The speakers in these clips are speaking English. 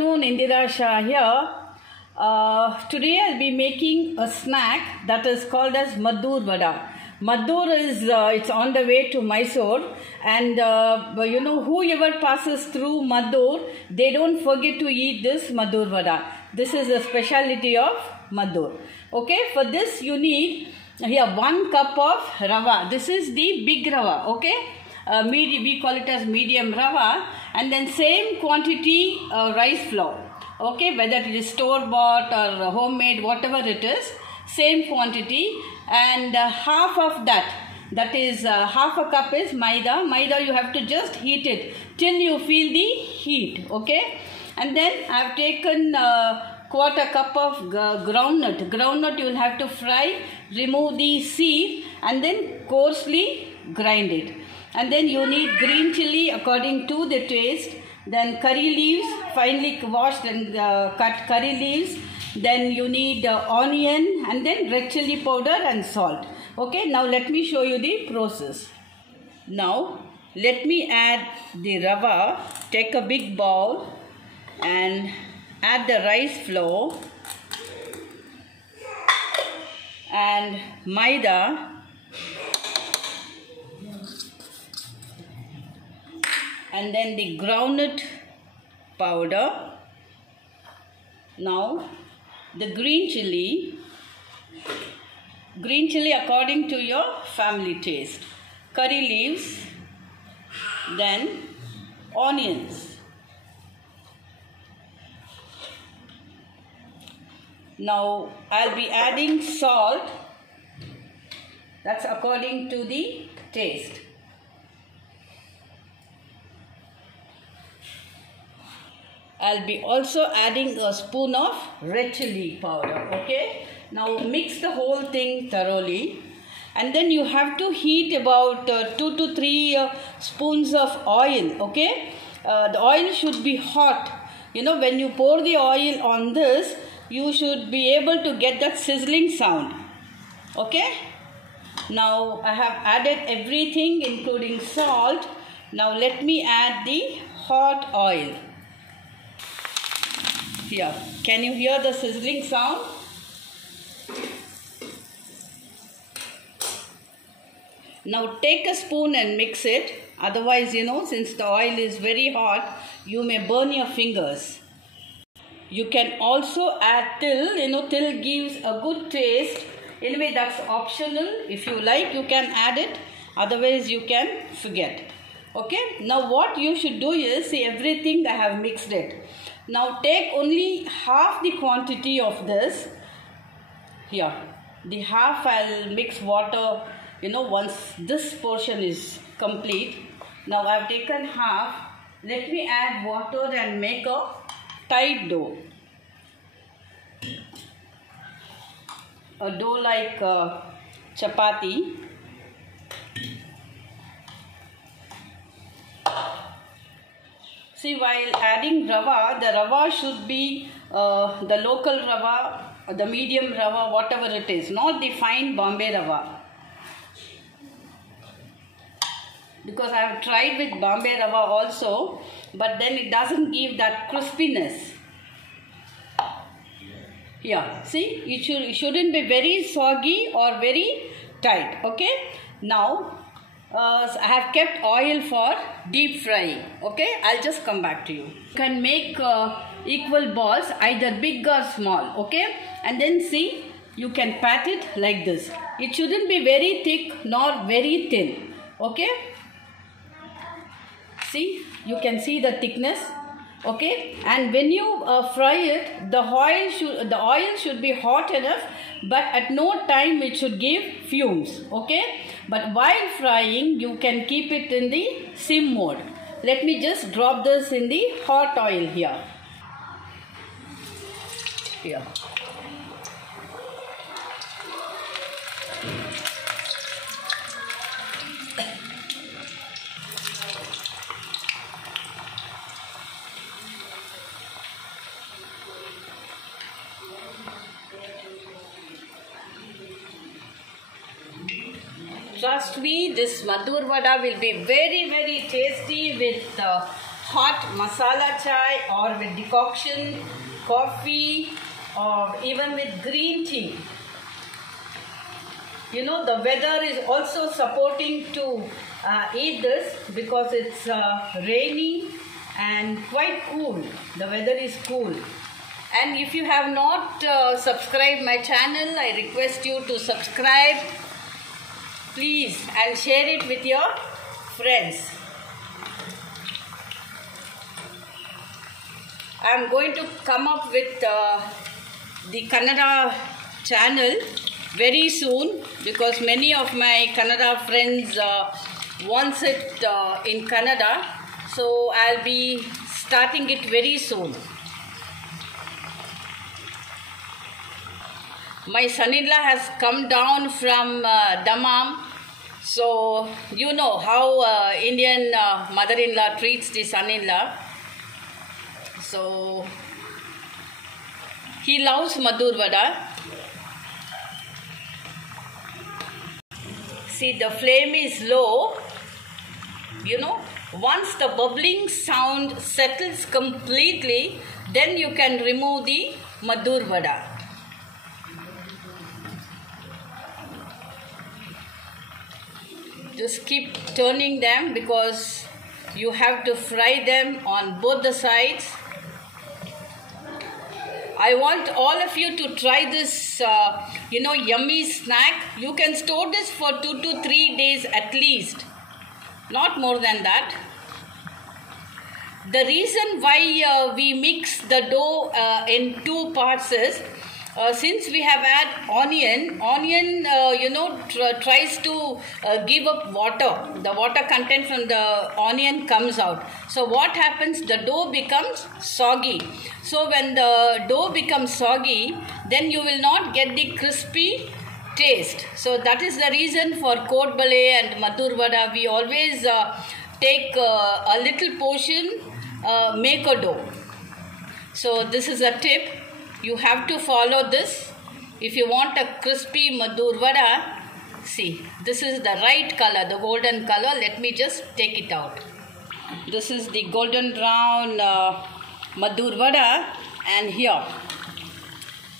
afternoon, Indira Shah here. Today I'll be making a snack that is called as Maddur Vada. Maddur is it's on the way to Mysore, and whoever passes through Maddur, they don't forget to eat this Maddur Vada. This is a speciality of Maddur. Okay, for this you need here 1 cup of rava. This is the big rava. Okay, we call it as medium rava, and then same quantity rice flour. Okay, whether it is store bought or homemade, whatever it is, same quantity, and half of that is half a cup is maida. Maida you have to just heat it till you feel the heat. Okay, and then I have taken 1/4 cup of groundnut. Groundnut you will have to fry, remove the seed, and then coarsely grind it. And then you need green chili according to the taste. Then curry leaves, finely washed and cut curry leaves. Then you need onion, and then red chili powder and salt. Okay, now let me show you the process. Now let me add the rava. Take a big bowl and add the rice flour and maida and then the groundnut powder. Now the green chili according to your family taste, curry leaves, then onions. Now I'll be adding salt, that's according to the taste. I'll be also adding a spoon of red chili powder. Okay, now mix the whole thing thoroughly, and then you have to heat about 2 to 3 spoons of oil. Okay, the oil should be hot. You know, when you pour the oil on this, you should be able to get that sizzling sound. Okay, now I have added everything including salt. Now let me add the hot oil. Here, can you hear the sizzling sound? Now take a spoon and mix it. Otherwise, since the oil is very hot, you may burn your fingers. You can also add till. Till gives a good taste. Anyway, that's optional. If you like, you can add it. Otherwise, you can forget. Okay. Now, what you should do is, see, everything I have mixed it. Now, take only half the quantity of this. Here, the half I'll mix water, once this portion is complete. Now, I've taken half. Let me add water and make a tight dough. A dough like chapati. See, while adding rava, the rava should be the local rava, the medium rava, whatever it is, not the fine Bombay rava. Because I have tried with Bombay rava also, but then it doesn't give that crispiness. Here, see, it shouldn't be very soggy or very tight. Okay, now I have kept oil for deep frying. Okay, I'll just come back to you. You can make equal balls, either big or small. Okay, and then see, you can pat it like this. It shouldn't be very thick nor very thin. Okay, see, you can see the thickness. Okay, and when you fry it, the oil should be hot enough, but at no time it should give fumes. Okay, but while frying, you can keep it in the sim mode. Let me just drop this in the hot oil here. Here. Trust me, this Maddur Vada will be very, very tasty with hot masala chai or with decoction, coffee, or even with green tea. You know, the weather is also supporting to eat this because it's rainy and quite cool. The weather is cool. And if you have not subscribed my channel, I request you to subscribe, please, and share it with your friends. I am going to come up with the Kannada channel very soon because many of my Kannada friends wants it in Kannada. So I'll be starting it very soon. My son-in-law has come down from Dammam. So you know how Indian mother-in-law treats the son-in-law. So he loves Maddur Vada. See, the flame is low. You know, once the bubbling sound settles completely, then you can remove the Maddur Vada. Just keep turning them because you have to fry them on both the sides. I want all of you to try this, yummy snack. You can store this for 2 to 3 days at least, not more than that. The reason why we mix the dough in 2 parts is, since we have had onion tries to give up water. The water content from the onion comes out. So what happens? The dough becomes soggy. So when the dough becomes soggy, then you will not get the crispy taste. So that is the reason for Kodbale and Maddur Vada. We always take a little portion, make a dough. So this is a tip. You have to follow this. If you want a crispy Maddur Vada, see, this is the right color, the golden color. Let me just take it out. This is the golden brown Maddur Vada, and here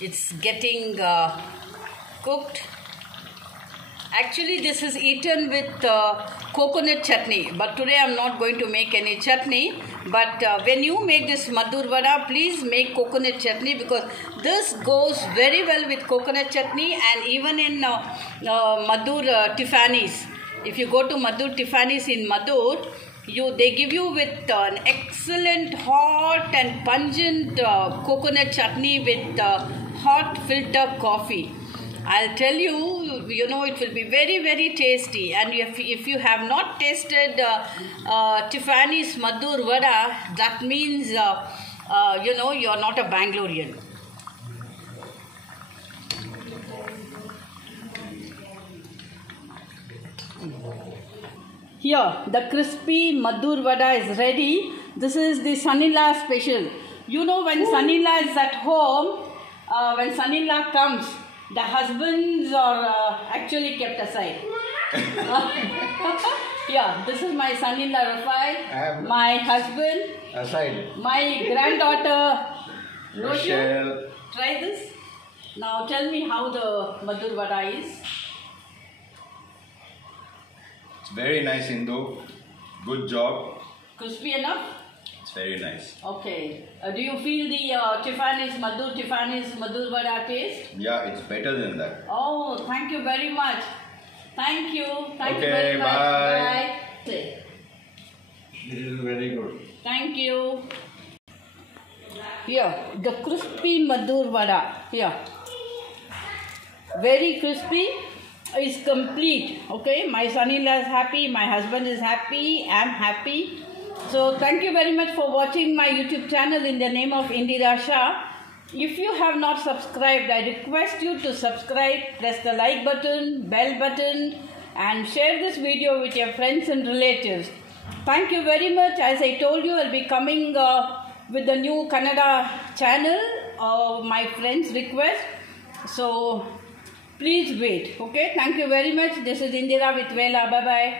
it's getting cooked. Actually, this is eaten with coconut chutney, but today I am not going to make any chutney. But when you make this Maddur Vada, please make coconut chutney because this goes very well with coconut chutney and even in Maddur Tiffany's. If you go to Maddur Tiffany's in Maddur, they give you with an excellent hot and pungent coconut chutney with hot filter coffee. I'll tell you, it will be very, very tasty. And if you have not tasted Tiffany's Maddur Vada, that means, you are not a Bangalorean. Here, the crispy Maddur Vada is ready. This is the son-in-law special. You know, when son-in-law is at home, when son-in-law comes, the husbands are actually kept aside. Yeah, this is my son-in-law Rafael, my husband, aside. My granddaughter Rochelle. Try this. Now tell me how the Maddur Vada is. It's very nice, Indu. Good job. Crispy enough? It's very nice. Okay. Do you feel the Tiffany's Maddur Vada taste? Yeah, it's better than that. Oh, thank you very much. Thank you. Thank you very much. Bye. Play. This is very good. Thank you. Here, the crispy Maddur Vada. Here. Very crispy. Is complete. Okay, my son-in-law is happy, my husband is happy, I'm happy. So thank you very much for watching my YouTube channel in the name of Indira Shah. If you have not subscribed, I request you to subscribe, press the like button, bell button, and share this video with your friends and relatives. Thank you very much. As I told you, I'll be coming with the new Kannada channel, my friend's request. So please wait. Okay, thank you very much. This is Indira with Vela. Bye bye.